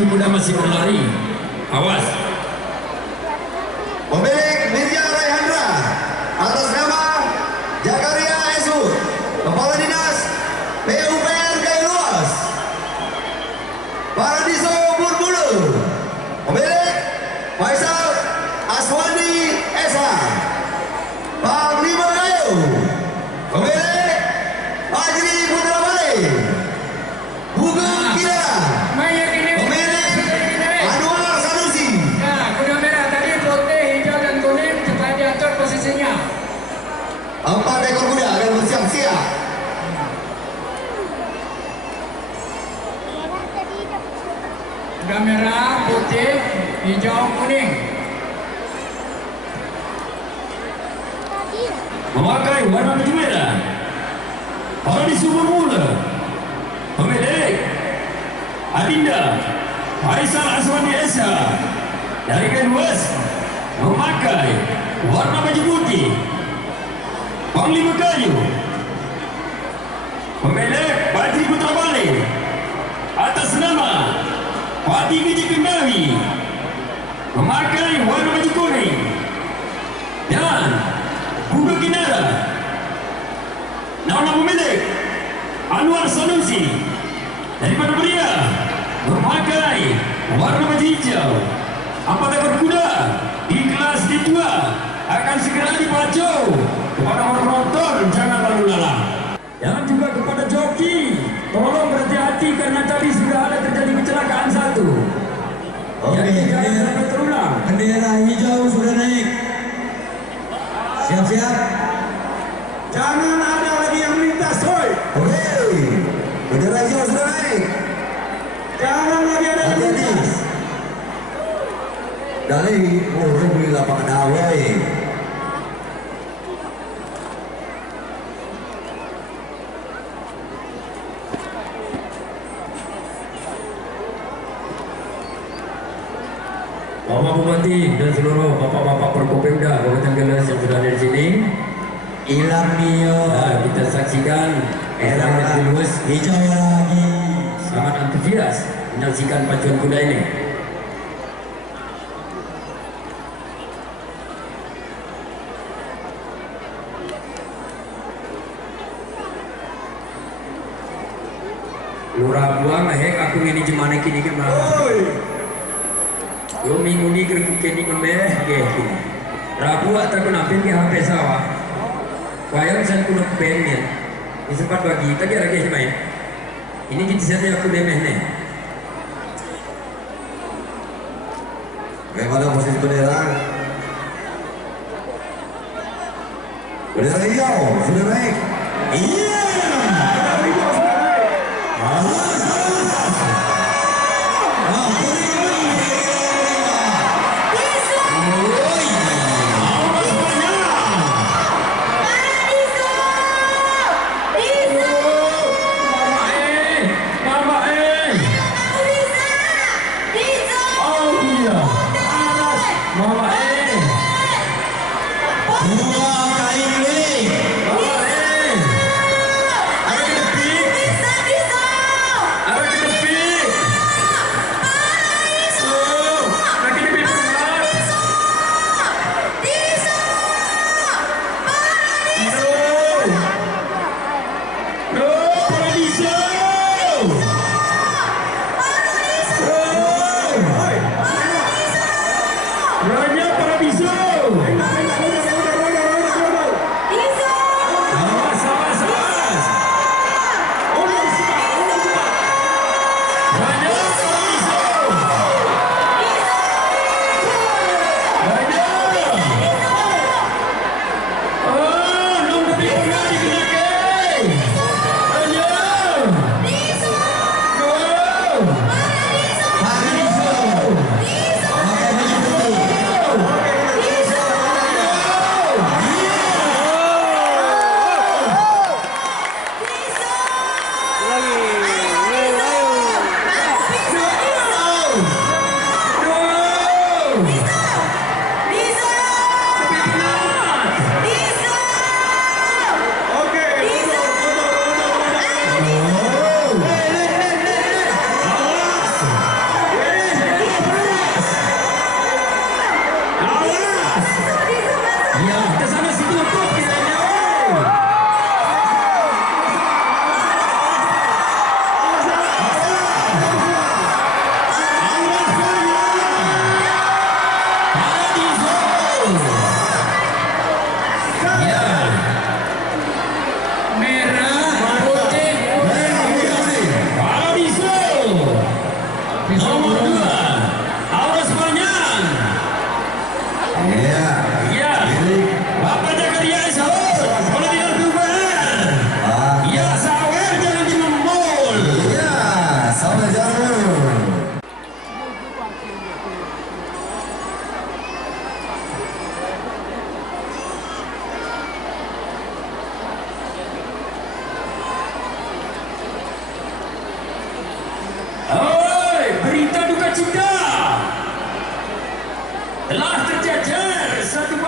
Itu kuda masih berlari. Awas. Pemilik Mirja Raihandra atas nama Jakaria Esu, Kepala Dinas PUPR Kayu Luas. Paradiso Burbulu, pemilik Faisal Aswandi Esa. Panglima Kayu, pemilik Ajri Putra Bali. Bugeng Kidara, pemilik Anwar Sanusi. Nah, kuda merah tadi putih, hijau dan kuning supaya diatur posisinya. 4 ekor kuda akan bersiap-siap. Kuda merah, putih, hijau, kuning. Memakai warna baju merah. Paradiso Burbulu. Pemilik Adinda Faisal Aswandi Esa dari Kayu-Luas memakai warna baju putih. Panglima Kayu pemilik Ajri Putra Bali atas nama Pati Biji Kendawi memakai warna baju kuning. Dan Bugeng Kidara nama pemilik Anwar Sanusi daripada Beria memakai warna baju hijau. 4 ekor kuda di kelas D2 akan segera dipacu kepada para penonton, jangan lalu lalang. Dan juga kepada joki, tolong berhati-hati karena tadi sudah ada terjadi kecelakaan satu. Jadi jangan sampai terulang. Bendera hijau sudah naik. Siap-siap. Jangan ada lagi yang melintas, woi. Oke. Bendera hijau sudah naik. Jangan lagi ada yang Hati-hati. melintas. Dari beli lapangan awal. Bapak Bupati dan seluruh bapak-bapak Perkopimda Kabupaten Gelas yang sudah ada di sini, Hilang Mio. nah, kita saksikan Era masyarakat Kayu-Luas hijau lagi. sangat antusias menyaksikan pacuan kuda ini. Lurah buang hek aku ini jemane kini ke mana? Yo minggu ni kerku kini kemeh ke kini. Rabu atau kenapin ke HP sawah. Wayang saya kuno pengen. Ini sempat bagi kita kira lagi main. Ini kita saja aku demeh nih. Bagaimana posisi bendera? Bendera hijau sudah naik. Iya. Raja Paradiso. telah terjajar satu